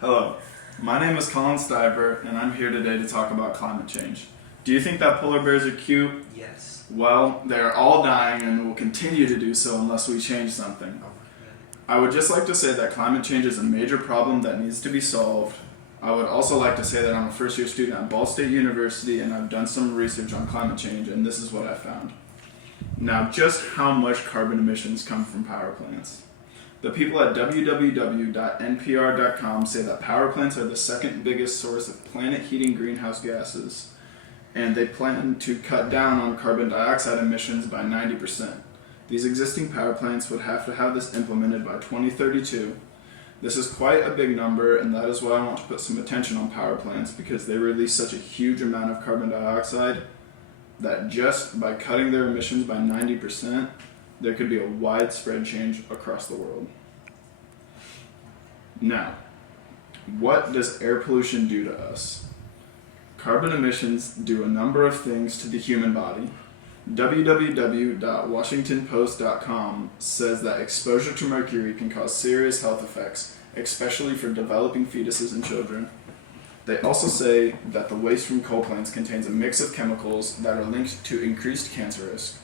Hello, my name is Collin Stiver, and I'm here today to talk about climate change. Do you think that polar bears are cute? Yes. Well, they are all dying and will continue to do so unless we change something. I would just like to say that climate change is a major problem that needs to be solved. I would also like to say that I'm a first-year student at Ball State University, and I've done some research on climate change, and this is what I found. Now, just how much carbon emissions come from power plants? The people at www.npr.com say that power plants are the second biggest source of planet-heating greenhouse gases, and they plan to cut down on carbon dioxide emissions by 90%. These existing power plants would have to have this implemented by 2032. This is quite a big number, and that is why I want to put some attention on power plants, because they release such a huge amount of carbon dioxide that just by cutting their emissions by 90%, there could be a widespread change across the world. Now, what does air pollution do to us? Carbon emissions do a number of things to the human body. www.washingtonpost.com says that exposure to mercury can cause serious health effects, especially for developing fetuses and children. They also say that the waste from coal plants contains a mix of chemicals that are linked to increased cancer risk.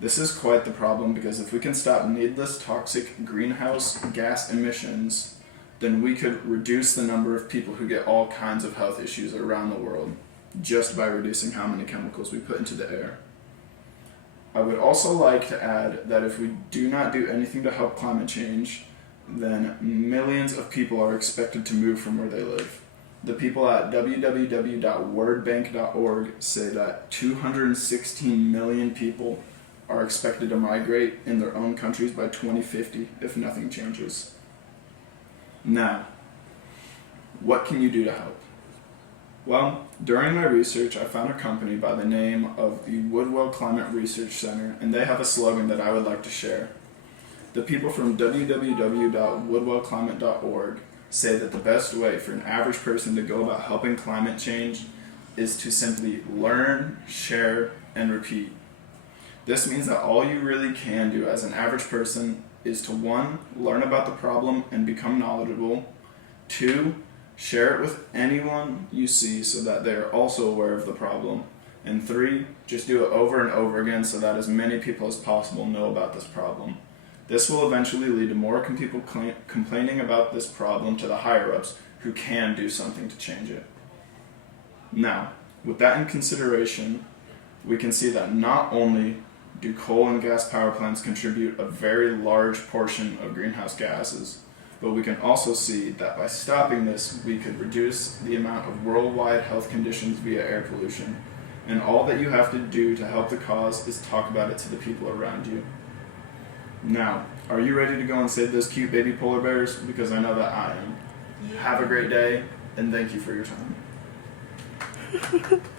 This is quite the problem, because if we can stop needless toxic greenhouse gas emissions, then we could reduce the number of people who get all kinds of health issues around the world just by reducing how many chemicals we put into the air. I would also like to add that if we do not do anything to help climate change, then millions of people are expected to move from where they live. The people at www.wordbank.org say that 216 million people are expected to migrate in their own countries by 2050 if nothing changes. Now, what can you do to help? Well, during my research, I found a company by the name of the Woodwell Climate Research Center, and they have a slogan that I would like to share. The people from www.woodwellclimate.org say that the best way for an average person to go about helping climate change is to simply learn, share, and repeat. This means that all you really can do as an average person is to 1. Learn about the problem and become knowledgeable, 2. Share it with anyone you see so that they are also aware of the problem, and 3. Just do it over and over again so that as many people as possible know about this problem. This will eventually lead to more people complaining about this problem to the higher-ups who can do something to change it. Now, with that in consideration, we can see that not only do coal and gas power plants contribute a very large portion of greenhouse gases, but we can also see that by stopping this, we could reduce the amount of worldwide health conditions via air pollution. And all that you have to do to help the cause is talk about it to the people around you. Now, are you ready to go and save those cute baby polar bears? Because I know that I am. Have a great day, and thank you for your time.